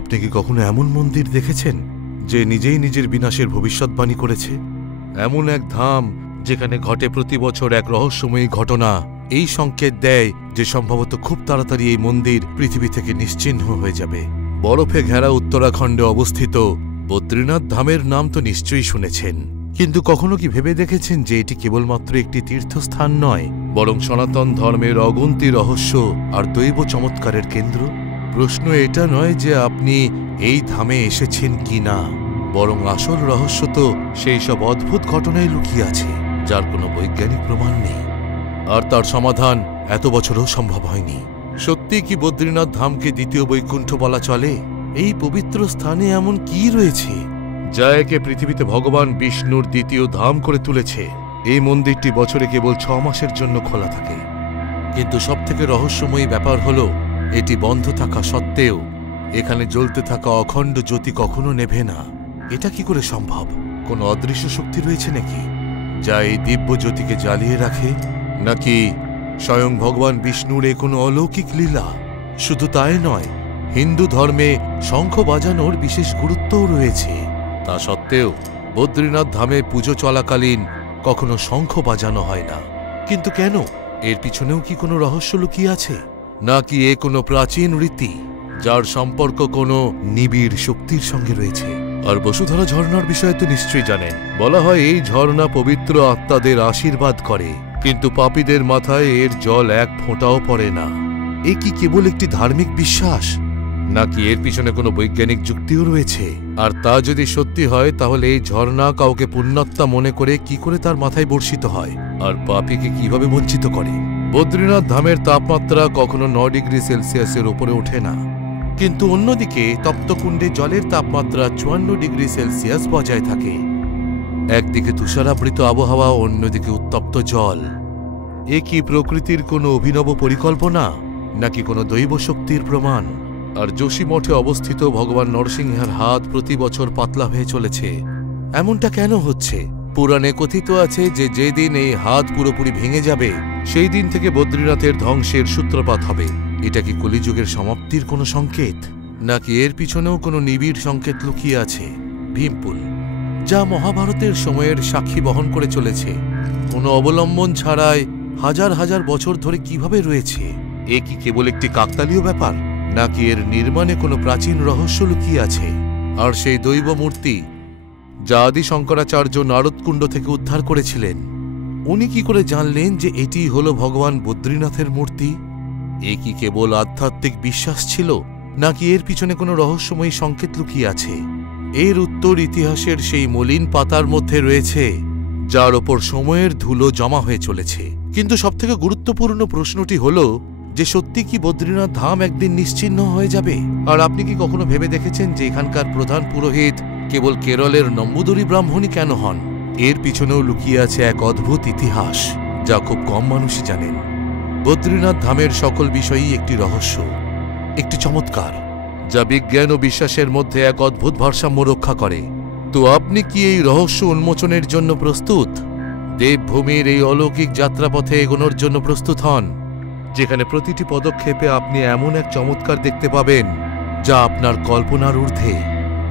আপনি কি কখনো এমন মন্দির দেখেছেন যে নিজেই নিজের বিনাশের ভবিষ্যৎবাণী করেছে? এমন এক ধাম যেখানে ঘটে প্রতি বছর এক রহস্যময়ী ঘটনা এই সংকেত দেয় যে সম্ভবত খুব তাড়াতাড়ি এই মন্দির পৃথিবী থেকে নিশ্চিহ্ন হয়ে যাবে। বরফে ঘেরা উত্তরাখণ্ডে অবস্থিত বদ্রীনাথ ধামের নাম তো নিশ্চয়ই শুনেছেন, কিন্তু কখনো কি ভেবে দেখেছেন যে এটি কেবলমাত্র একটি তীর্থস্থান নয়, বরং সনাতন ধর্মের অগুন্তি রহস্য আর দৈব চমৎকারের কেন্দ্র? প্রশ্ন এটা নয় যে আপনি এই ধামে এসেছেন কি না, বরং আসল রহস্য তো সেই সব অদ্ভুত ঘটনায় লুকিয়ে আছে যার কোনো বৈজ্ঞানিক প্রমাণ নেই, আর তার সমাধান এত বছরও সম্ভব হয়নি। সত্যি কি বদ্রীনাথ ধামকে দ্বিতীয় বৈকুণ্ঠ বলা চলে? এই পবিত্র স্থানে এমন কি রয়েছে যা একে পৃথিবীতে ভগবান বিষ্ণুর দ্বিতীয় ধাম করে তুলেছে? এই মন্দিরটি বছরে কেবল 6 মাসের জন্য খোলা থাকে, কিন্তু সবথেকে রহস্যময়ী ব্যাপার হল এটি বন্ধ থাকা সত্ত্বেও এখানে জ্বলতে থাকা অখণ্ড জ্যোতি কখনো নেভে না। এটা কি করে সম্ভব? কোনো অদৃশ্য শক্তি রয়েছে নাকি যা এই দিব্য জ্যোতিকে জ্বালিয়ে রাখে, নাকি স্বয়ং ভগবান বিষ্ণুর এ কোনো অলৌকিক লীলা? শুধু তাই নয়, হিন্দু ধর্মে শঙ্খ বাজানোর বিশেষ গুরুত্বও রয়েছে। তা সত্ত্বেও বদ্রীনাথ ধামে পুজো চলাকালীন কখনো শঙ্খ বাজানো হয় না। কিন্তু কেন? এর পিছনেও কি কোনো রহস্য লুকিয়ে আছে, নাকি এ কোনো প্রাচীন রীতি যার সম্পর্ক কোনো নিবিড় শক্তির সঙ্গে রয়েছে? আর বসুধরা ঝর্ণার বিষয়ে তো নিশ্চয়ই জানেন। বলা হয় এই ঝর্ণা পবিত্র আত্মাদের আশীর্বাদ করে, কিন্তু পাপীদের মাথায় এর জল এক ফোঁটাও পড়ে না। এ কি কেবল একটি ধার্মিক বিশ্বাস, নাকি এর পিছনে কোনো বৈজ্ঞানিক যুক্তিও রয়েছে? আর তা যদি সত্যি হয়, তাহলে এই ঝর্ণা কাউকে পুণ্যাত্মা মনে করে কি করে তার মাথায় বর্ষিত হয়, আর পাপীকে কিভাবে বঞ্চিত করে? বদ্রীনাথ ধামের তাপমাত্রা কখনো 9 ডিগ্রি সেলসিয়াসের উপরে ওঠে না, কিন্তু অন্যদিকে তপ্তকুণ্ডে জলের তাপমাত্রা 54 ডিগ্রি সেলসিয়াস বজায় থাকে। একদিকে তুষারাবৃত আবহাওয়া, অন্যদিকে উত্তপ্ত জল। এ কি প্রকৃতির কোনো অভিনব পরিকল্পনা, নাকি কোনো দৈব শক্তির প্রমাণ? আর যোশী মঠে অবস্থিত ভগবান নরসিংহের হাত প্রতি বছর পাতলা হয়ে চলেছে। এমনটা কেন হচ্ছে? পুরাণে কথিত আছে যে যেদিন এই হাত পুরোপুরি ভেঙে যাবে সেই দিন থেকে বদ্রীনাথের ধ্বংসের সূত্রপাত হবে। এটা কি কলিযুগের সমাপ্তির কোনো সংকেত, নাকি এর পিছনেও কোনো নিবিড় সংকেত লুকিয়ে আছে? ভীমপুল, যা মহাভারতের সময়ের সাক্ষী বহন করে চলেছে, কোনো অবলম্বন ছাড়াই হাজার হাজার বছর ধরে কিভাবে রয়েছে? এ কি কেবল একটি কাকতালীয় ব্যাপার, নাকি এর নির্মাণে কোনো প্রাচীন রহস্য লুকিয়ে আছে? আর সেই দৈব মূর্তি যা আদি শঙ্করাচার্য নারদকুণ্ড থেকে উদ্ধার করেছিলেন, উনি কি করে জানলেন যে এটি হলো ভগবান বদ্রীনাথের মূর্তি? এ কি কেবল আধ্যাত্মিক বিশ্বাস ছিল, নাকি এর পিছনে কোনো রহস্যময়ী সংকেত লুকিয়ে আছে? এর উত্তর ইতিহাসের সেই মলিন পাতার মধ্যে রয়েছে, যার ওপর সময়ের ধুলো জমা হয়ে চলেছে। কিন্তু সবথেকে গুরুত্বপূর্ণ প্রশ্নটি হল যে সত্যি কি বদ্রীনাথ ধাম একদিন নিশ্চিহ্ন হয়ে যাবে? আর আপনি কি কখনো ভেবে দেখেছেন যে এখানকার প্রধান পুরোহিত কেবল কেরলের নম্বুদরি ব্রাহ্মণই কেন হন? এর পিছনেও লুকিয়ে আছে এক অদ্ভুত ইতিহাস যা খুব কম মানুষই জানেন। বদ্রীনাথ ধামের সকল বিষয়ই একটি রহস্য, একটি চমৎকার, যা বিজ্ঞান ও বিশ্বাসের মধ্যে এক অদ্ভুত ভারসাম্য রক্ষা করে। তো আপনি কি এই রহস্য উন্মোচনের জন্য প্রস্তুত? দেবভূমির এই অলৌকিক যাত্রাপথে এগোনোর জন্য প্রস্তুত হন, যেখানে প্রতিটি পদক্ষেপে আপনি এমন এক চমৎকার দেখতে পাবেন যা আপনার কল্পনার ঊর্ধ্বে,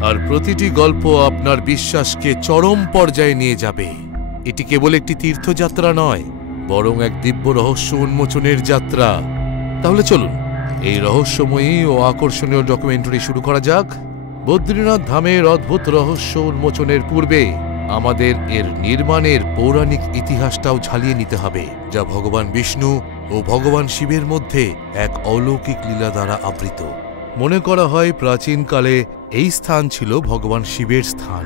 আর প্রতিটি গল্প আপনার বিশ্বাসকে চরম পর্যায়ে নিয়ে যাবে। এটি কেবল একটি তীর্থযাত্রা নয়, বরং এক দিব্য রহস্য উন্মোচনের যাত্রা। তাহলে চলুন এই রহস্যময়ী ও আকর্ষণীয় ডকুমেন্টারি শুরু করা যাক। বদ্রীনাথ ধামের অদ্ভুত রহস্য উন্মোচনের পূর্বে আমাদের এর নির্মাণের পৌরাণিক ইতিহাসটাও ঝালিয়ে নিতে হবে, যা ভগবান বিষ্ণু ও ভগবান শিবের মধ্যে এক অলৌকিক লীলা দ্বারা আবৃত। মনে করা হয় প্রাচীনকালে এই স্থান ছিল ভগবান শিবের স্থান,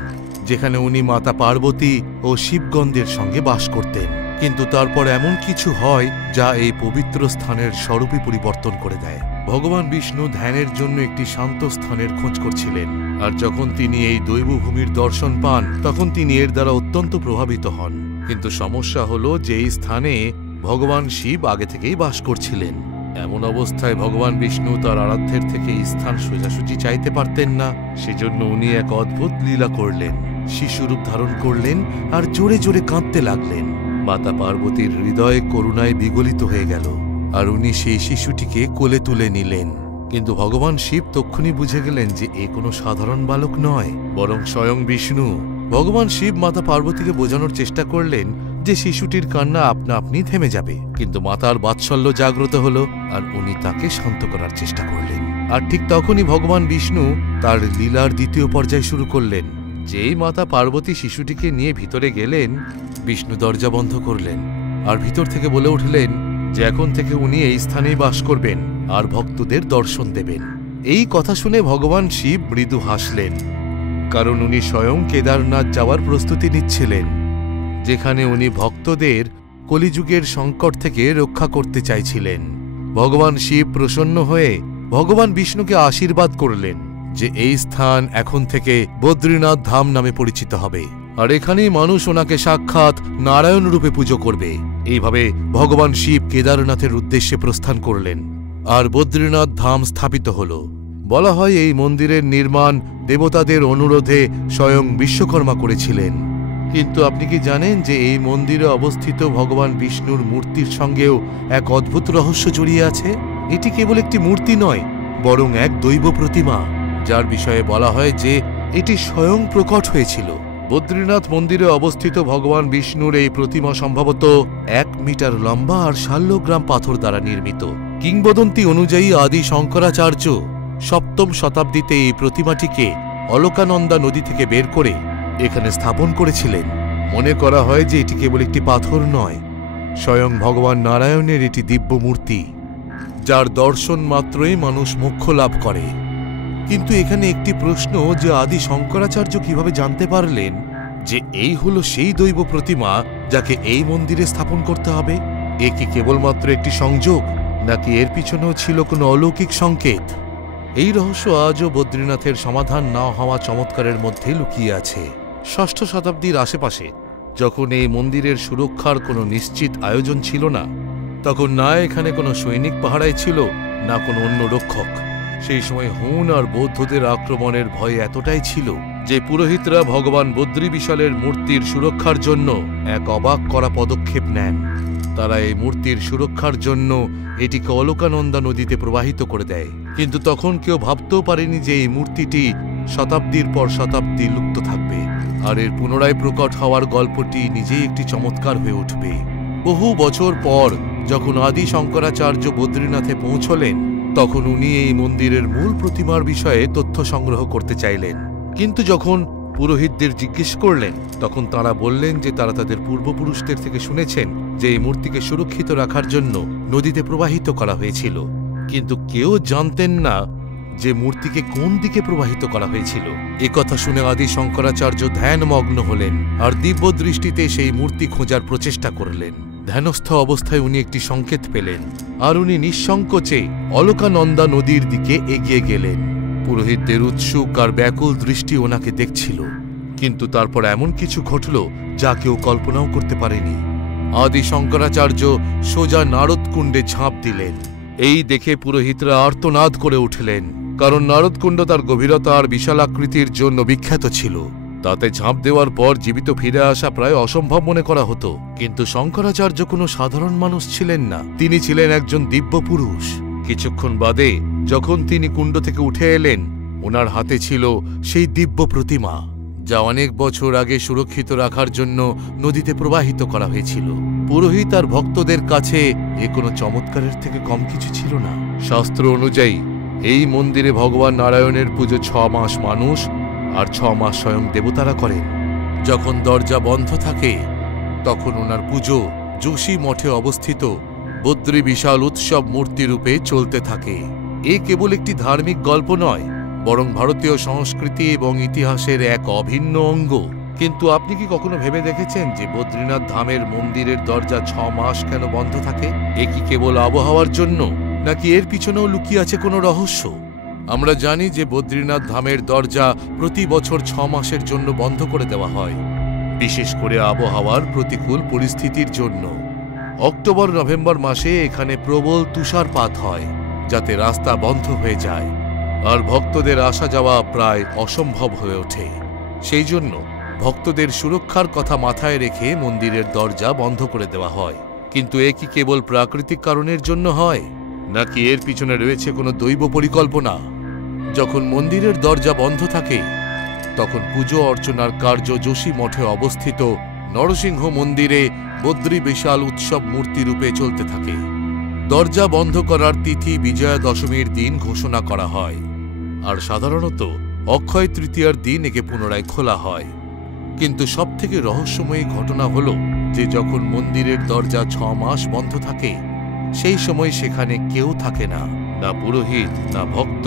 যেখানে উনি মাতা পার্বতী ও শিবগণদের সঙ্গে বাস করতেন। কিন্তু তারপর এমন কিছু হয় যা এই পবিত্র স্থানের স্বরূপই পরিবর্তন করে দেয়। ভগবান বিষ্ণু ধ্যানের জন্য একটি শান্ত স্থানের খোঁজ করছিলেন, আর যখন তিনি এই দৈবভূমির দর্শন পান তখন তিনি এর দ্বারা অত্যন্ত প্রভাবিত হন। কিন্তু সমস্যা হলো যে এই স্থানে ভগবান শিব আগে থেকেই বাস করছিলেন। এমন অবস্থায় ভগবান বিষ্ণু তার আরাধ্যের থেকে এই স্থান সোজাসুজি চাইতে পারতেন না। সেজন্য উনি এক অদ্ভুত লীলা করলেন, শিশুরূপ ধারণ করলেন আর জোরে জোরে কাঁদতে লাগলেন। মাতা পার্বতীর হৃদয় করুণায় বিগলিত হয়ে গেল, আর উনি সেই শিশুটিকে কোলে তুলে নিলেন। কিন্তু ভগবান শিব তক্ষুনি বুঝে গেলেন যে এ কোনো সাধারণ বালক নয়, বরং স্বয়ং বিষ্ণু। ভগবান শিব মাতা পার্বতীকে বোঝানোর চেষ্টা করলেন যে শিশুটির কান্না আপনা আপনি থেমে যাবে, কিন্তু মাতার বাৎসল্য জাগ্রত হল আর উনি তাকে শান্ত করার চেষ্টা করলেন। আর ঠিক তখনই ভগবান বিষ্ণু তার লীলার দ্বিতীয় পর্যায় শুরু করলেন। যেই মাতা পার্বতী শিশুটিকে নিয়ে ভিতরে গেলেন, বিষ্ণু দরজা বন্ধ করলেন আর ভিতর থেকে বলে উঠলেন যে এখন থেকে উনি এই স্থানেই বাস করবেন আর ভক্তদের দর্শন দেবেন। এই কথা শুনে ভগবান শিব মৃদু হাসলেন, কারণ উনি স্বয়ং কেদারনাথ যাওয়ার প্রস্তুতি নিচ্ছিলেন, যেখানে উনি ভক্তদের কলিযুগের সংকট থেকে রক্ষা করতে চাইছিলেন। ভগবান শিব প্রসন্ন হয়ে ভগবান বিষ্ণুকে আশীর্বাদ করলেন যে এই স্থান এখন থেকে বদ্রীনাথ ধাম নামে পরিচিত হবে, আর এখানেই মানুষ ওনাকে সাক্ষাৎ নারায়ণ রূপে পুজো করবে। এইভাবে ভগবান শিব কেদারনাথের উদ্দেশ্যে প্রস্থান করলেন আর বদ্রীনাথ ধাম স্থাপিত হল। বলা হয় এই মন্দিরের নির্মাণ দেবতাদের অনুরোধে স্বয়ং বিশ্বকর্মা করেছিলেন। কিন্তু আপনি কি জানেন যে এই মন্দিরে অবস্থিত ভগবান বিষ্ণুর মূর্তির সঙ্গেও এক অদ্ভুত রহস্য জড়িয়ে আছে? এটি কেবল একটি মূর্তি নয়, বরং এক দৈব প্রতিমা, যার বিষয়ে বলা হয় যে এটি স্বয়ং প্রকট হয়েছিল। বদ্রীনাথ মন্দিরে অবস্থিত ভগবান বিষ্ণুর এই প্রতিমা সম্ভবত 1 মিটার লম্বা আর শাল্যগ্রাম পাথর দ্বারা নির্মিত। কিংবদন্তি অনুযায়ী আদি শঙ্করাচার্য 7ম শতাব্দীতে এই প্রতিমাটিকে অলকানন্দা নদী থেকে বের করে এখানে স্থাপন করেছিলেন। মনে করা হয় যে এটি কেবল একটি পাথর নয়, স্বয়ং ভগবান নারায়ণের এটি দিব্য মূর্তি, যার দর্শন মাত্রই মানুষ মোক্ষ লাভ করে। কিন্তু এখানে একটি প্রশ্ন, যে আদি শঙ্করাচার্য কিভাবে জানতে পারলেন যে এই হলো সেই দৈব প্রতিমা যাকে এই মন্দিরে স্থাপন করতে হবে? এ কি কেবলমাত্র একটি সংযোগ, নাকি এর পিছনেও ছিল কোনো অলৌকিক সংকেত? এই রহস্য আজও বদ্রীনাথের সমাধান না হওয়া চমৎকারের মধ্যে লুকিয়ে আছে। 6ষ্ঠ শতাব্দীর আশেপাশে যখন এই মন্দিরের সুরক্ষার কোনো নিশ্চিত আয়োজন ছিল না, তখন না এখানে কোনো সৈনিক পাহারায় ছিল, না কোনো অন্য রক্ষক। সেই সময় হুন আর বৌদ্ধদের আক্রমণের ভয় এতটাই ছিল যে পুরোহিতরা ভগবান বদ্রী বিশালের মূর্তির সুরক্ষার জন্য এক অবাক করা পদক্ষেপ নেন। তারা এই মূর্তির সুরক্ষার জন্য এটিকে অলকানন্দা নদীতে প্রবাহিত করে দেয়। কিন্তু তখন কেউ ভাবতেও পারেনি যে এই মূর্তিটি শতাব্দীর পর শতাব্দী লুপ্ত থাকবে, আর এর পুনরায় প্রকট হওয়ার গল্পটি নিজেই একটি চমৎকার হয়ে উঠবে। বহু বছর পর যখন আদি শঙ্করাচার্য বদ্রীনাথে পৌঁছলেন, তখন উনি এই মন্দিরের মূল প্রতিমার বিষয়ে তথ্য সংগ্রহ করতে চাইলেন। কিন্তু যখন পুরোহিতদের জিজ্ঞেস করলেন, তখন তারা বললেন যে তারা তাদের পূর্বপুরুষদের থেকে শুনেছেন যে এই মূর্তিকে সুরক্ষিত রাখার জন্য নদীতে প্রবাহিত করা হয়েছিল, কিন্তু কেউ জানতেন না যে মূর্তিকে কোন দিকে প্রবাহিত করা হয়েছিল। একথা শুনে আদি শঙ্করাচার্য ধ্যানমগ্ন হলেন আর দিব্য দৃষ্টিতে সেই মূর্তি খোঁজার প্রচেষ্টা করলেন। ধ্যানস্থ অবস্থায় উনি একটি সংকেত পেলেন আর উনি নিঃসংকোচে অলকানন্দা নদীর দিকে এগিয়ে গেলেন। পুরোহিতদের উৎসুক আর ব্যাকুল দৃষ্টি ওনাকে দেখছিল, কিন্তু তারপর এমন কিছু ঘটল যা কেউ কল্পনাও করতে পারেনি। আদি শঙ্করাচার্য সোজা নারদকুণ্ডে ঝাঁপ দিলেন। এই দেখে পুরোহিতরা আর্তনাদ করে উঠলেন, কারণ নারদকুণ্ড তার গভীরতা আর বিশালাকৃতির জন্য বিখ্যাত ছিল। তাতে ঝাঁপ দেওয়ার পর জীবিত ফিরে আসা প্রায় অসম্ভব মনে করা হতো। কিন্তু শঙ্করাচার্য কোনো সাধারণ মানুষ ছিলেন না, তিনি ছিলেন একজন দিব্য পুরুষ। কিছুক্ষণ বাদে যখন তিনি কুণ্ড থেকে উঠে এলেন, ওনার হাতে ছিল সেই দিব্য প্রতিমা, যা অনেক বছর আগে সুরক্ষিত রাখার জন্য নদীতে প্রবাহিত করা হয়েছিল। পুরোহিত আর ভক্তদের কাছে এ কোনো চমৎকারের থেকে কম কিছু ছিল না। শাস্ত্র অনুযায়ী এই মন্দিরে ভগবান নারায়ণের পুজো 6 মাস মানুষ আর 6 মাস স্বয়ং দেবতারা করেন। যখন দরজা বন্ধ থাকে তখন ওনার পুজো যোশী মঠে অবস্থিত বদ্রী বিশাল উৎসব মূর্তি রূপে চলতে থাকে। এ কেবল একটি ধার্মিক গল্প নয়, বরং ভারতীয় সংস্কৃতি এবং ইতিহাসের এক অভিন্ন অঙ্গ। কিন্তু আপনি কি কখনো ভেবে দেখেছেন যে বদ্রীনাথ ধামের মন্দিরের দরজা 6 মাস কেন বন্ধ থাকে? এ কি কেবল আবহাওয়ার জন্য, নাকি এর পিছনেও লুকিয়ে আছে কোনো রহস্য? আমরা জানি যে বদ্রীনাথ ধামের দরজা প্রতি বছর 6 মাসের জন্য বন্ধ করে দেওয়া হয়, বিশেষ করে আবহাওয়ার প্রতিকূল পরিস্থিতির জন্য। অক্টোবর নভেম্বর মাসে এখানে প্রবল তুষারপাত হয়, যাতে রাস্তা বন্ধ হয়ে যায় আর ভক্তদের আসা যাওয়া প্রায় অসম্ভব হয়ে ওঠে। সেই জন্য ভক্তদের সুরক্ষার কথা মাথায় রেখে মন্দিরের দরজা বন্ধ করে দেওয়া হয়। কিন্তু এ কি কেবল প্রাকৃতিক কারণের জন্য হয়? নাকি এর পিছনে রয়েছে কোনো দৈব পরিকল্পনা? যখন মন্দিরের দরজা বন্ধ থাকে তখন পুজো অর্চনার কার্য যোশী মঠে অবস্থিত নরসিংহ মন্দিরে বদ্রী বিশাল উৎসব মূর্তি রূপে চলতে থাকে। দরজা বন্ধ করার তিথি বিজয়া দশমীর দিন ঘোষণা করা হয়, আর সাধারণত অক্ষয় তৃতীয়ার দিন একে পুনরায় খোলা হয়। কিন্তু সবথেকে রহস্যময়ী ঘটনা হল যে যখন মন্দিরের দরজা 6 মাস বন্ধ থাকে সেই সময় সেখানে কেউ থাকে না, না পুরোহিত, না ভক্ত,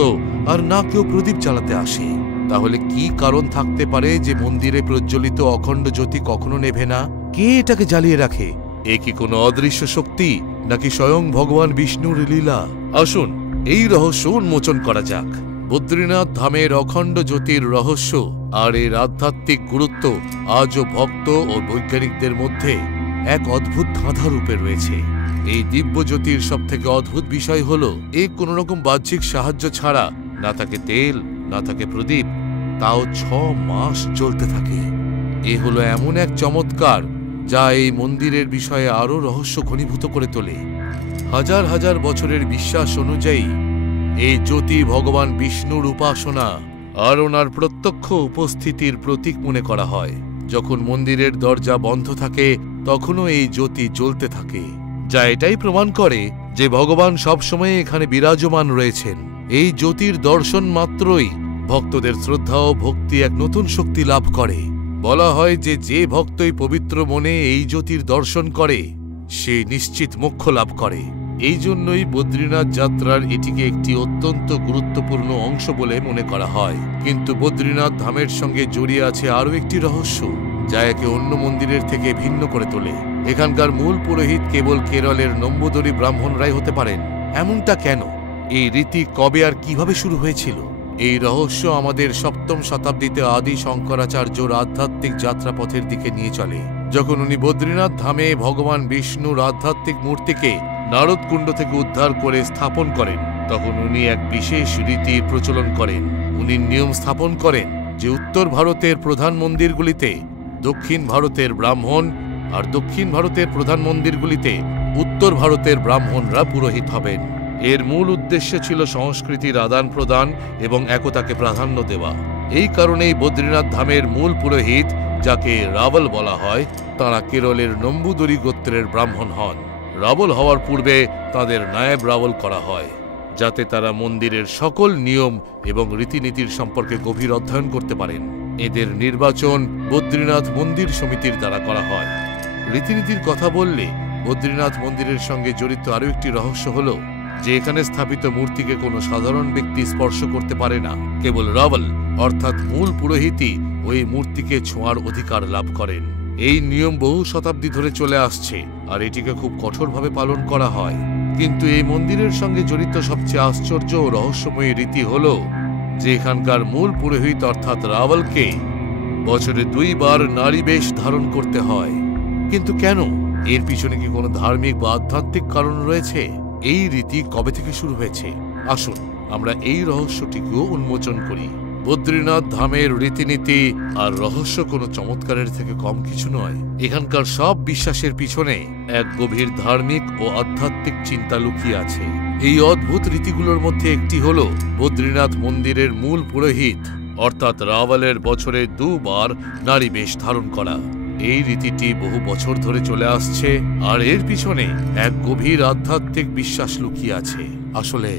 আর না কেউ প্রদীপ জ্বালাতে আসে। তাহলে কি কারণ থাকতে পারে যে মন্দিরে প্রজ্বলিত অখণ্ড জ্যোতি কখনো নেভে না? কে এটাকে জ্বালিয়ে রাখে? এ কি কোনো অদৃশ্য শক্তি, নাকি স্বয়ং ভগবান বিষ্ণুর লীলা? আসুন এই রহস্য উন্মোচন করা যাক। বদ্রীনাথ ধামের অখণ্ড জ্যোতির রহস্য আর এর আধ্যাত্মিক গুরুত্ব আজও ভক্ত ও বৈজ্ঞানিকদের মধ্যে এক অদ্ভুত ধাঁধা রূপে রয়েছে। এই দিব্য জ্যোতির সবথেকে অদ্ভুত বিষয় হল এ কোনো রকম বাহ্যিক সাহায্য ছাড়া, না থাকে তেল, না থাকে প্রদীপ, তাও 6 মাস জ্বলতে থাকে। এ হলো এমন এক চমৎকার যা এই মন্দিরের বিষয়ে আরও রহস্য ঘনীভূত করে তোলে। হাজার হাজার বছরের বিশ্বাস অনুযায়ী এই জ্যোতি ভগবান বিষ্ণুর উপাসনা আর ওনার প্রত্যক্ষ উপস্থিতির প্রতীক মনে করা হয়। যখন মন্দিরের দরজা বন্ধ থাকে তখনও এই জ্যোতি জ্বলতে থাকে, যা এটাই প্রমাণ করে যে ভগবান সবসময় এখানে বিরাজমান রয়েছেন। এই জ্যোতির দর্শন মাত্রই ভক্তদের শ্রদ্ধা ও ভক্তি এক নতুন শক্তি লাভ করে। বলা হয় যে যে ভক্তই পবিত্র মনে এই জ্যোতির দর্শন করে সে নিশ্চিত মোক্ষ লাভ করে। এই জন্যই বদ্রীনাথ যাত্রার এটিকে একটি অত্যন্ত গুরুত্বপূর্ণ অংশ বলে মনে করা হয়। কিন্তু বদ্রীনাথ ধামের সঙ্গে জড়িয়ে আছে আরও একটি রহস্য যা একে অন্য মন্দিরের থেকে ভিন্ন করে তোলে। এখানকার মূল পুরোহিত কেবল কেরলের নম্বুদরী ব্রাহ্মণরাই হতে পারেন। এমনটা কেন? এই রীতি কবে আর কিভাবে শুরু হয়েছিল? এই রহস্য আমাদের 7ম শতাব্দীতে আদি শঙ্করাচার্যর আধ্যাত্মিক যাত্রাপথের দিকে নিয়ে চলে। যখন উনি বদ্রীনাথ ধামে ভগবান বিষ্ণুর আধ্যাত্মিক মূর্তিকে নারদকুণ্ড থেকে উদ্ধার করে স্থাপন করেন, তখন উনি এক বিশেষ রীতির প্রচলন করেন। উনি নিয়ম স্থাপন করেন যে উত্তর ভারতের প্রধান মন্দিরগুলিতে দক্ষিণ ভারতের ব্রাহ্মণ, আর দক্ষিণ ভারতের প্রধান মন্দিরগুলিতে উত্তর ভারতের ব্রাহ্মণরা পুরোহিত হবেন। এর মূল উদ্দেশ্য ছিল সংস্কৃতির আদান প্রদান এবং একতাকে প্রাধান্য দেওয়া। এই কারণেই বদ্রীনাথ ধামের মূল পুরোহিত, যাকে রাবল বলা হয়, তাঁরা কেরলের নম্বুদরী গোত্রের ব্রাহ্মণ হন। রাবল হওয়ার পূর্বে তাদের নায়েব রাবল করা হয়, যাতে তারা মন্দিরের সকল নিয়ম এবং রীতিনীতির সম্পর্কে গভীর অধ্যয়ন করতে পারেন। এদের নির্বাচন বদ্রীনাথ মন্দির সমিতির দ্বারা করা হয়। রীতিনীতির কথা বললে বদ্রীনাথ মন্দিরের সঙ্গে জড়িত আরও একটি রহস্য হল যে এখানে স্থাপিত মূর্তিকে কোনো সাধারণ ব্যক্তি স্পর্শ করতে পারে না। কেবল রাবল অর্থাৎ মূল পুরোহিতই ওই মূর্তিকে ছোঁয়ার অধিকার লাভ করেন। এই নিয়ম বহু শতাব্দী ধরে চলে আসছে আর এটিকে খুব কঠোরভাবে পালন করা হয়। কিন্তু এই মন্দিরের সঙ্গে জড়িত সবচেয়ে আশ্চর্য ও রহস্যময়ী রীতি হল যে এখানকার মূল পুরোহিত অর্থাৎ রাবলকে বছরে 2 বার নারী বেশ ধারণ করতে হয়। কিন্তু কেন? এর পিছনে কি কোনো ধার্মিক বা আধ্যাত্মিক কারণ রয়েছে? এই রীতি কবে থেকে শুরু হয়েছে? আসুন আমরা এই রহস্যটিকেও উন্মোচন করি। বদ্রীনাথ ধামের রীতিনীতি আর রহস্য কোনো চমৎকারের থেকে কম কিছু নয়। এখানকার সব বিশ্বাসের পিছনে এক গভীর ধার্মিক ও আধ্যাত্মিক চিন্তা লুকিয়ে আছে। এই অদ্ভুত রীতিগুলোর মধ্যে একটি হল বদ্রীনাথ মন্দিরের মূল পুরোহিত অর্থাৎ রাবলের বছরে 2 বার নারী বেশ ধারণ করা। এই রীতিটি বহু বছর ধরে চলে আসছে আর এর পিছনে এক গভীর আধ্যাত্মিক বিশ্বাস লুকিয়ে আছে। আসলে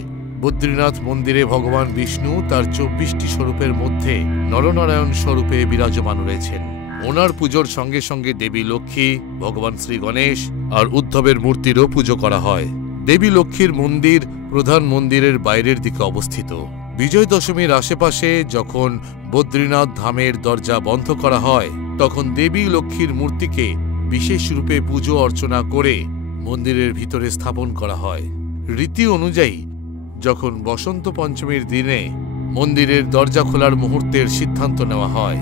বদ্রীনাথ মন্দিরে ভগবান বিষ্ণু তার 24টি স্বরূপের মধ্যে নরনারায়ণ স্বরূপে বিরাজমান রয়েছেন। ওনার পুজোর সঙ্গে সঙ্গে দেবী লক্ষ্মী, ভগবান শ্রী গণেশ আর উদ্ধবের মূর্তিরও পুজো করা হয়। দেবী লক্ষ্মীর মন্দির প্রধান মন্দিরের বাইরের দিকে অবস্থিত। বিজয় দশমীর আশেপাশে যখন বদ্রীনাথ ধামের দরজা বন্ধ করা হয় তখন দেবী লক্ষ্মীর মূর্তিকে বিশেষ রূপে পুজো অর্চনা করে মন্দিরের ভিতরে স্থাপন করা হয়। রীতি অনুযায়ী যখন বসন্ত পঞ্চমীর দিনে মন্দিরের দরজা খোলার মুহূর্তের সিদ্ধান্ত নেওয়া হয়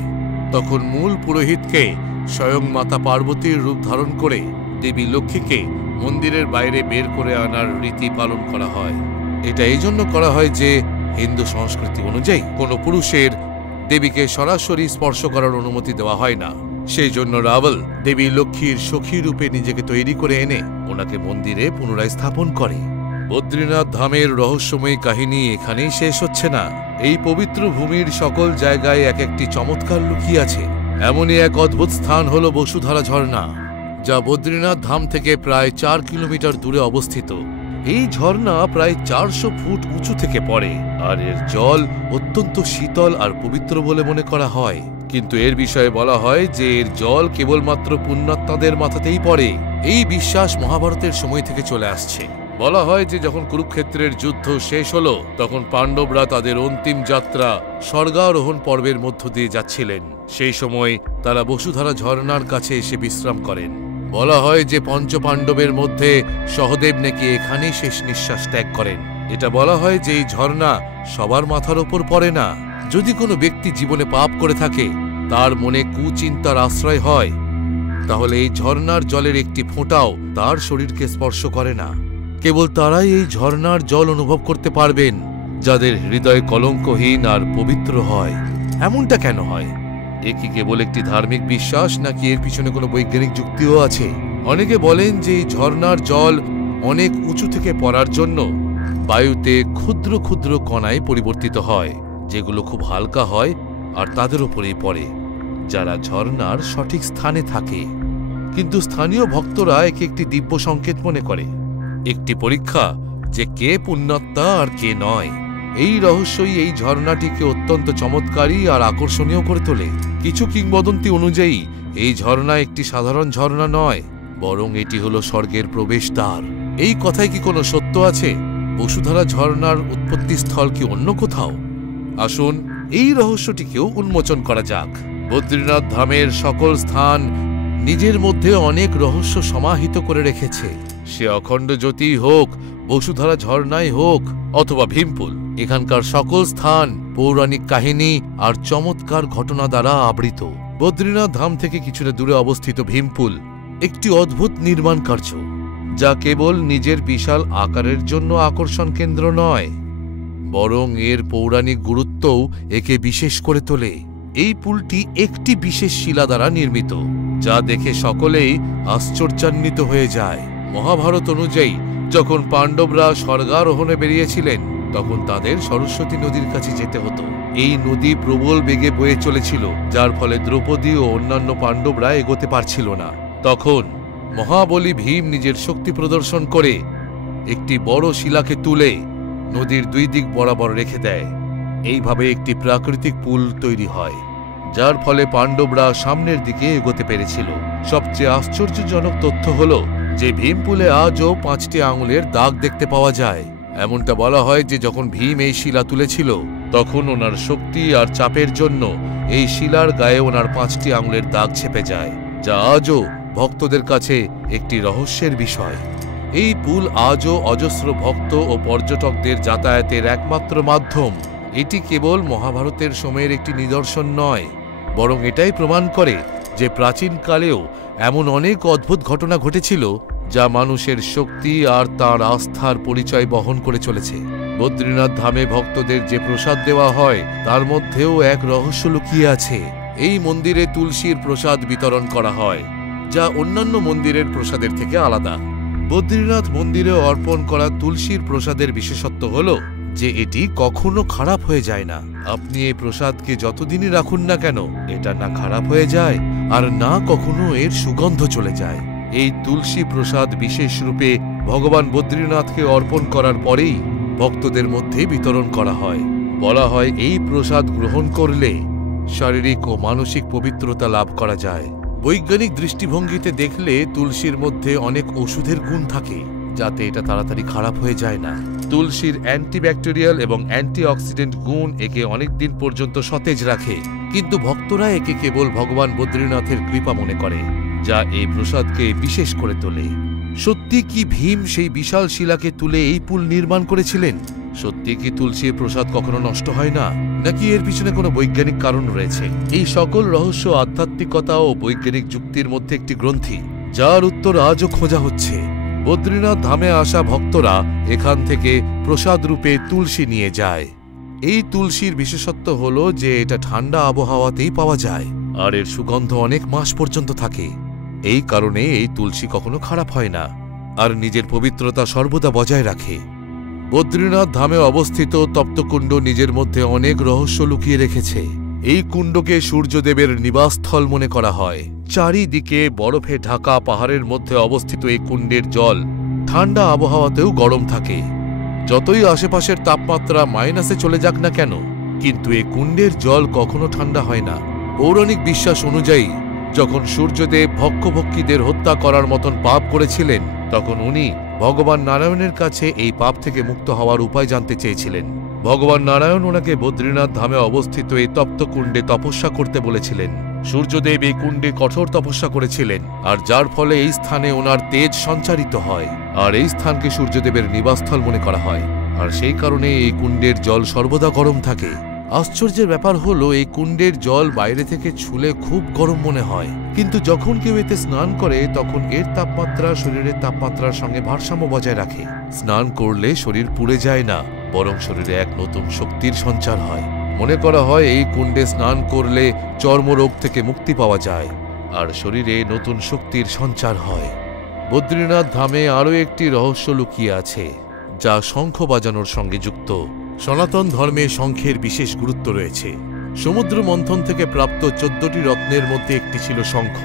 তখন মূল পুরোহিতকে স্বয়ং মাতা পার্বতীর রূপ ধারণ করে দেবী লক্ষ্মীকে মন্দিরের বাইরে বের করে আনার রীতি পালন করা হয়। এটা এই জন্য করা হয় যে হিন্দু সংস্কৃতি অনুযায়ী কোনো পুরুষের দেবীকে সরাসরি স্পর্শ করার অনুমতি দেওয়া হয় না। সেই জন্য রাবল দেবী লক্ষ্মীর সখী রূপে নিজেকে তৈরি করে এনে ওনাকে মন্দিরে পুনরায় স্থাপন করে। বদ্রীনাথ ধামের রহস্যময় কাহিনী এখানেই শেষ হচ্ছে না। এই পবিত্র ভূমির সকল জায়গায় এক একটি চমৎকার লুকিয়ে আছে। এমনই এক অদ্ভুত স্থান হল বসুধারা ঝর্ণা, যা বদ্রীনাথ ধাম থেকে প্রায় 4 কিলোমিটার দূরে অবস্থিত। এই ঝর্ণা প্রায় 400 ফুট উঁচু থেকে পড়ে, আর এর জল অত্যন্ত শীতল আর পবিত্র বলে মনে করা হয়। কিন্তু এর বিষয়ে বলা হয় যে এর জল কেবলমাত্র পুণ্যাত্মাদের মাথাতেই পড়ে। এই বিশ্বাস মহাভারতের সময় থেকে চলে আসছে। বলা হয় যে যখন কুরুক্ষেত্রের যুদ্ধ শেষ হল, তখন পাণ্ডবরা তাদের অন্তিম যাত্রা স্বর্গারোহণ পর্বের মধ্য দিয়ে যাচ্ছিলেন। সেই সময় তারা বসুধারা ঝর্ণার কাছে এসে বিশ্রাম করেন। বলা হয় যে পঞ্চপাণ্ডবের মধ্যে সহদেব নাকি এখানেই শেষ নিঃশ্বাস ত্যাগ করেন। এটা বলা হয় যে এই ঝর্ণা সবার মাথার ওপর পড়ে না। যদি কোনো ব্যক্তি জীবনে পাপ করে থাকে, তার মনে কুচিন্তার আশ্রয় হয়, তাহলে এই ঝর্ণার জলের একটি ফোঁটাও তার শরীরকে স্পর্শ করে না। কেবল তারাই এই ঝর্ণার জল অনুভব করতে পারবেন যাদের হৃদয় কলঙ্কহীন আর পবিত্র হয়। এমনটা কেন হয়? এ কি কেবল একটি ধার্মিক বিশ্বাস, নাকি এর পিছনে কোনো বৈজ্ঞানিক যুক্তিও আছে? অনেকে বলেন যে এই ঝর্ণার জল অনেক উঁচু থেকে পড়ার জন্য বায়ুতে ক্ষুদ্র ক্ষুদ্র কণায় পরিবর্তিত হয়, যেগুলো খুব হালকা হয় আর তাদের উপরেই পড়ে, যারা ঝর্ণার সঠিক স্থানে থাকে। কিন্তু স্থানীয় ভক্তরা একে একটি দিব্য সংকেত মনে করে, একটি পরীক্ষা যে কে পুণ্যাত্মা আর কে নয়। এই রহস্যই এই ঝর্ণাটিকে অত্যন্ত চমৎকারী আর আকর্ষণীয় করে তোলে। কিছু কিংবদন্তি অনুযায়ী এই ঝর্ণা একটি সাধারণ ঝর্ণা নয়, বরং এটি হলো স্বর্গের প্রবেশদ্বার। এই কথায় কি কোনো সত্য আছে? বসুধারা ঝর্ণার উৎপত্তি স্থল কি অন্য কোথাও? আসুন এই রহস্যটিকেও উন্মোচন করা যাক। বদ্রীনাথ ধামের সকল স্থান নিজের মধ্যে অনেক রহস্য সমাহিত করে রেখেছে। সে অখণ্ড জ্যোতি হোক, বসুধারা ঝর্ণাই হোক, অথবা ভীমপুল, এখানকার সকল স্থান পৌরাণিক কাহিনী আর চমৎকার ঘটনা দ্বারা আবৃত। বদ্রীনাথ ধাম থেকে কিছুটা দূরে অবস্থিত ভীমপুল একটি অদ্ভুত নির্মাণ কার্য, যা কেবল নিজের বিশাল আকারের জন্য আকর্ষণ কেন্দ্র নয়, বরং এর পৌরাণিক গুরুত্বও একে বিশেষ করে তোলে। এই পুলটি একটি বিশেষ শিলা দ্বারা নির্মিত, যা দেখে সকলেই আশ্চর্যান্বিত হয়ে যায়। মহাভারত অনুযায়ী যখন পাণ্ডবরা স্বর্গারোহণে বেরিয়েছিলেন, তখন তাদের সরস্বতী নদীর কাছে যেতে হতো। এই নদী প্রবল বেগে বয়ে চলেছিল, যার ফলে দ্রৌপদী ও অন্যান্য পাণ্ডবরা এগোতে পারছিল না। তখন মহাবলী ভীম নিজের শক্তি প্রদর্শন করে একটি বড় শিলাকে তুলে নদীর দুই দিক বরাবর রেখে দেয়। এইভাবে একটি প্রাকৃতিক পুল তৈরি হয়, যার ফলে পাণ্ডবরা সামনের দিকে এগোতে পেরেছিল। সবচেয়ে আশ্চর্যজনক তথ্য হল যে ভীমপুলে আজও 5টি আঙুলের দাগ দেখতে পাওয়া যায়। এমনটা বলা হয় যে যখন ভীম এই শিলা তুলেছিল, তখন ওনার শক্তি আর চাপের জন্য এই শিলার গায়ে ওনার 5টি আঙুলের দাগ ছেপে যায়, যা আজও ভক্তদের কাছে একটি রহস্যের বিষয়। এই পুল আজও অজস্র ভক্ত ও পর্যটকদের যাতায়াতের একমাত্র মাধ্যম। এটি কেবল মহাভারতের সময়ের একটি নিদর্শন নয়, বরং এটাই প্রমাণ করে যে প্রাচীনকালেও এমন অনেক অদ্ভুত ঘটনা ঘটেছিল, যা মানুষের শক্তি আর তার আস্থার পরিচয় বহন করে চলেছে। বদ্রীনাথ ধামে ভক্তদের যে প্রসাদ দেওয়া হয়, তার মধ্যেও এক রহস্য লুকিয়ে আছে। এই মন্দিরে তুলসীর প্রসাদ বিতরণ করা হয়, যা অন্যান্য মন্দিরের প্রসাদের থেকে আলাদা। বদ্রীনাথ মন্দিরে অর্পণ করা তুলসীর প্রসাদের বিশেষত্ব হল যে এটি কখনো খারাপ হয়ে যায় না। আপনি এই প্রসাদকে যতদিনই রাখুন না কেন, এটা না খারাপ হয়ে যায় আর না কখনো এর সুগন্ধ চলে যায়। এই তুলসী প্রসাদ বিশেষ রূপে ভগবান বদ্রীনাথকে অর্পণ করার পরেই ভক্তদের মধ্যে বিতরণ করা হয়। বলা হয় এই প্রসাদ গ্রহণ করলে শারীরিক ও মানসিক পবিত্রতা লাভ করা যায়। বৈজ্ঞানিক দৃষ্টিভঙ্গিতে দেখলে তুলসীর মধ্যে অনেক ওষুধের গুণ থাকে, যাতে এটা তাড়াতাড়ি খারাপ হয়ে যায় না। তুলসীর অ্যান্টিব্যাকটেরিয়াল এবং অ্যান্টিঅক্সিডেন্ট গুণ একে অনেক দিন পর্যন্ত সতেজ রাখে। কিন্তু ভক্তরা একে কেবল ভগবান বদ্রীনাথের কৃপা মনে করে, যা এই প্রসাদকে বিশেষ করে তোলে। সত্যি কি ভীম সেই বিশাল শিলাকে তুলে এই পুল নির্মাণ করেছিলেন? সত্যি কি তুলসীর প্রসাদ কখনো নষ্ট হয় না, নাকি এর পিছনে কোনো বৈজ্ঞানিক কারণ রয়েছে? এই সকল রহস্য আধ্যাত্মিকতা ও বৈজ্ঞানিক যুক্তির মধ্যে একটি গ্রন্থি, যার উত্তর আজও খোঁজা হচ্ছে। বদ্রীনাথ ধামে আসা ভক্তরা এখান থেকে প্রসাদ রূপে তুলসী নিয়ে যায়। এই তুলসীর বিশেষত্ব হল যে এটা ঠান্ডা আবহাওয়াতেই পাওয়া যায়, আর এর সুগন্ধ অনেক মাস পর্যন্ত থাকে। এই কারণে এই তুলসী কখনো খারাপ হয় না আর নিজের পবিত্রতা সর্বদা বজায় রাখে। বদ্রীনাথ ধামে অবস্থিত তপ্তকুণ্ড নিজের মধ্যে অনেক রহস্য লুকিয়ে রেখেছে। এই কুণ্ডকে সূর্যদেবের নিবাসস্থল মনে করা হয়। চারিদিকে বরফে ঢাকা পাহাড়ের মধ্যে অবস্থিত এই কুণ্ডের জল ঠান্ডা আবহাওয়াতেও গরম থাকে। যতই আশেপাশের তাপমাত্রা মাইনাসে চলে যাক না কেন, কিন্তু এই কুণ্ডের জল কখনো ঠান্ডা হয় না। পৌরাণিক বিশ্বাস অনুযায়ী যখন সূর্যদেব ভক্ষভক্ষীদের হত্যা করার মতন পাপ করেছিলেন, তখন উনি ভগবান নারায়ণের কাছে এই পাপ থেকে মুক্ত হওয়ার উপায় জানতে চেয়েছিলেন। ভগবান নারায়ণ ওনাকে বদ্রীনাথ ধামে অবস্থিত এই তপ্তকুণ্ডে তপস্যা করতে বলেছিলেন। সূর্যদেব এই কুণ্ডে কঠোর তপস্যা করেছিলেন, আর যার ফলে এই স্থানে ওনার তেজ সঞ্চারিত হয়, আর এই স্থানকে সূর্যদেবের নিবাসস্থল মনে করা হয়। আর সেই কারণে এই কুণ্ডের জল সর্বদা গরম থাকে। আশ্চর্যের ব্যাপার হলো, এই কুণ্ডের জল বাইরে থেকে ছুলে খুব গরম মনে হয়, কিন্তু যখন কেউ এতে স্নান করে তখন এর তাপমাত্রা শরীরের তাপমাত্রার সঙ্গে ভারসাম্য বজায় রাখে। স্নান করলে শরীর পুড়ে যায় না, বরং শরীরে এক নতুন শক্তির সঞ্চার হয়। মনে করা হয় এই কুণ্ডে স্নান করলে চর্মরোগ থেকে মুক্তি পাওয়া যায়, আর শরীরে নতুন শক্তির সঞ্চার হয়। বদ্রীনাথ ধামে আরও একটি রহস্য লুকিয়ে আছে, যা শঙ্খ বাজানোর সঙ্গে যুক্ত। সনাতন ধর্মে শঙ্খের বিশেষ গুরুত্ব রয়েছে। সমুদ্র মন্থন থেকে প্রাপ্ত 14টি রত্নের মধ্যে একটি ছিল শঙ্খ,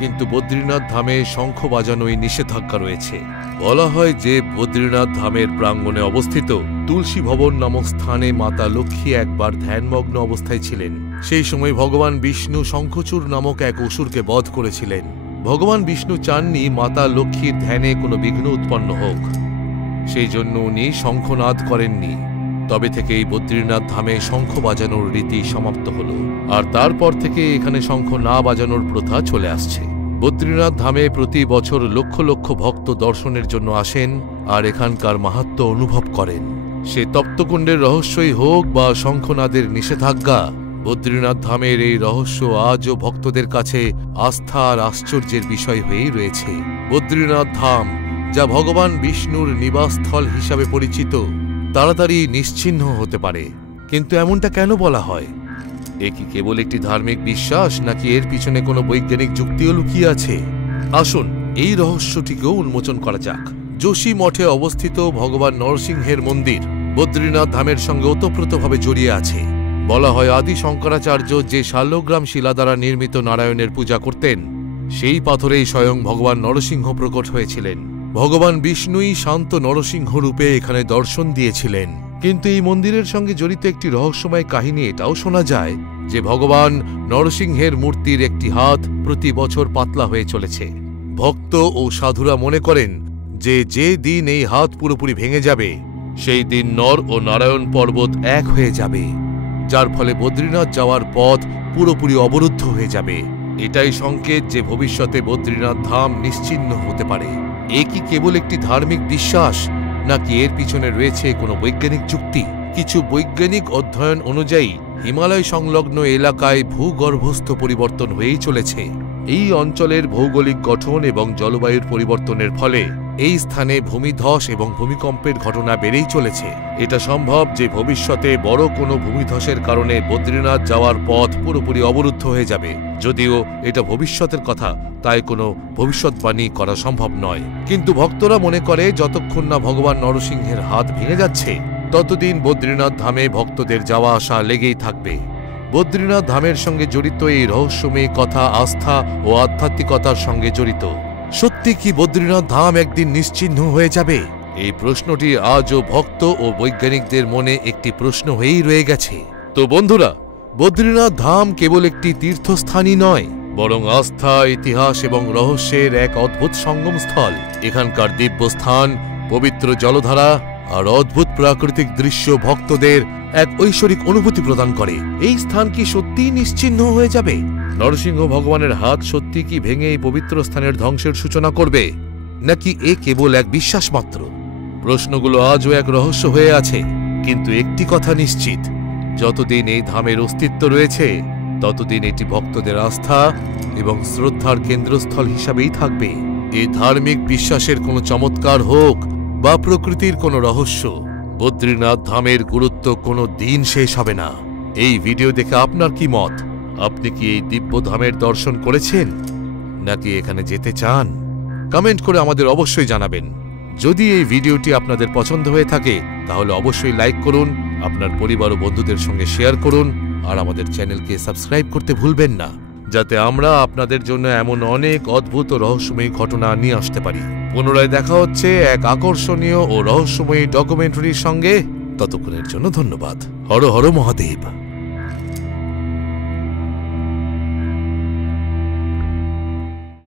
কিন্তু বদ্রীনাথ ধামে শঙ্খ বাজানোই নিষেধাজ্ঞা রয়েছে। বলা হয় যে বদ্রীনাথ ধামের প্রাঙ্গণে অবস্থিত তুলসী ভবন নামক স্থানে মাতা লক্ষ্মী একবার ধ্যানমগ্ন অবস্থায় ছিলেন। সেই সময় ভগবান বিষ্ণু শঙ্খচূড় নামক এক অসুরকে বধ করেছিলেন। ভগবান বিষ্ণু চাননি মাতা লক্ষ্মীর ধ্যানে কোনো বিঘ্ন উৎপন্ন হোক, সেই জন্য উনি শঙ্খনাদ করেননি। তবে থেকে এই বদ্রীনাথ ধামে শঙ্খ বাজানোর রীতি সমাপ্ত হল, আর তারপর থেকে এখানে শঙ্খ না বাজানোর প্রথা চলে আসছে। বদ্রীনাথ ধামে প্রতি বছর লক্ষ লক্ষ ভক্ত দর্শনের জন্য আসেন আর এখানকার মাহাত্ম্য অনুভব করেন। সে তপ্তকুণ্ডের রহস্যই হোক বা শঙ্খনাদের নিষেধাজ্ঞা, বদ্রীনাথ ধামের এই রহস্য আজও ভক্তদের কাছে আস্থা আর আশ্চর্যের বিষয় হয়েই রয়েছে। বদ্রীনাথ ধাম, যা ভগবান বিষ্ণুর নিবাসস্থল হিসাবে পরিচিত, তাড়াতাড়ি নিশ্চিহ্ন হতে পারে, কিন্তু এমনটা কেন বলা হয়? এ কি কেবল একটি ধার্মিক বিশ্বাস, নাকি এর পিছনে কোনো বৈজ্ঞানিক যুক্তিও লুকিয়ে আছে? আসুন এই রহস্যটিকেও উন্মোচন করা যাক। যোশী মঠে অবস্থিত ভগবান নরসিংহের মন্দির বদ্রীনাথ ধামের সঙ্গে ওতপ্রোতভাবে জড়িয়ে আছে। বলা হয় আদি শঙ্করাচার্য যে শাল্যগ্রাম শিলা দ্বারা নির্মিত নারায়ণের পূজা করতেন, সেই পাথরেই স্বয়ং ভগবান নরসিংহ প্রকট হয়েছিলেন। ভগবান বিষ্ণুই শান্ত নরসিংহ রূপে এখানে দর্শন দিয়েছিলেন। কিন্তু এই মন্দিরের সঙ্গে জড়িত একটি রহস্যময় কাহিনী এটাও শোনা যায় যে ভগবান নরসিংহের মূর্তির একটি হাত প্রতি বছর পাতলা হয়ে চলেছে। ভক্ত ও সাধুরা মনে করেন যে যে দিন এই হাত পুরোপুরি ভেঙে যাবে, সেই দিন নর ও নারায়ণ পর্বত এক হয়ে যাবে, যার ফলে বদ্রীনাথ যাওয়ার পথ পুরোপুরি অবরুদ্ধ হয়ে যাবে। এটাই সংকেত যে ভবিষ্যতে বদ্রীনাথ ধাম নিশ্চিহ্ন হতে পারে। এ কি কেবল একটি ধার্মিক বিশ্বাস, নাকি এর পিছনে রয়েছে কোনো বৈজ্ঞানিক যুক্তি? কিছু বৈজ্ঞানিক অধ্যয়ন অনুযায়ী হিমালয় সংলগ্ন এলাকায় ভূগর্ভস্থ পরিবর্তন হয়েই চলেছে। এই অঞ্চলের ভৌগোলিক গঠন এবং জলবায়ুর পরিবর্তনের ফলে এই স্থানে ভূমিধস এবং ভূমিকম্পের ঘটনা বেড়েই চলেছে। এটা সম্ভব যে ভবিষ্যতে বড় কোনো ভূমিধসের কারণে বদ্রীনাথ যাওয়ার পথ পুরোপুরি অবরুদ্ধ হয়ে যাবে। যদিও এটা ভবিষ্যতের কথা, তাই কোনো ভবিষ্যৎবাণী করা সম্ভব নয়। কিন্তু ভক্তরা মনে করে যতক্ষণ না ভগবান নরসিংহের হাত ভেঙে যাচ্ছে, ততদিন বদ্রীনাথ ধামে ভক্তদের যাওয়া আসা লেগেই থাকবে। বদ্রীনাথ ধামের সঙ্গে জড়িত এই রহস্যময়ী কথা আস্থা ও আধ্যাত্মিকতার সঙ্গে জড়িত। সত্যি কি বদ্রীনাথ ধাম একদিন নিশ্চিহ্ন হয়ে যাবে? এই প্রশ্নটি আজও ভক্ত ও বৈজ্ঞানিকদের মনে একটি প্রশ্ন হয়েই রয়ে গেছে। তো বন্ধুরা, বদ্রীনাথ ধাম কেবল একটি তীর্থস্থানই নয়, বরং আস্থা, ইতিহাস এবং রহস্যের এক অদ্ভুত সঙ্গমস্থল। এখানকার দিব্যস্থান, পবিত্র জলধারা আর অদ্ভুত প্রাকৃতিক দৃশ্য ভক্তদের এক ঐশ্বরিক অনুভূতি প্রদান করে। এই স্থান কি সত্যিই নিশ্চিহ্ন হয়ে যাবে? নরসিংহ ভগবানের হাত সত্যি কি ভেঙে এই পবিত্র স্থানের ধ্বংসের সূচনা করবে, নাকি এ কেবল এক বিশ্বাস মাত্র? প্রশ্নগুলো আজও এক রহস্য হয়ে আছে, কিন্তু একটি কথা নিশ্চিত, যতদিন এই ধামের অস্তিত্ব রয়েছে, ততদিন এটি ভক্তদের আস্থা এবং শ্রদ্ধার কেন্দ্রস্থল হিসাবেই থাকবে। এই ধার্মিক বিশ্বাসের কোনো চমৎকার হোক বা প্রকৃতির কোনো রহস্য, বদ্রীনাথ ধামের গুরুত্ব কোনো দিন শেষ হবে না। এই ভিডিও দেখে আপনার কি মত? আপনি কি এই দিব্য ধামের দর্শন করেছেন, নাকি এখানে যেতে চান? কমেন্ট করে আমাদের অবশ্যই জানাবেন। যদি এই ভিডিওটি আপনাদের পছন্দ হয়ে থাকে তাহলে অবশ্যই লাইক করুন, আপনার পরিবার ও বন্ধুদের সঙ্গে শেয়ার করুন, আর আমাদের চ্যানেলকে সাবস্ক্রাইব করতে ভুলবেন না, যাতে আমরা আপনাদের জন্য এমন অনেক অদ্ভুত ও রহস্যময়ী ঘটনা নিয়ে আসতে পারি। পুনরায় দেখা হচ্ছে এক আকর্ষণীয় ও রহস্যময়ী ডকুমেন্টারির সঙ্গে। ততক্ষণের জন্য ধন্যবাদ। হর হর মহাদেব।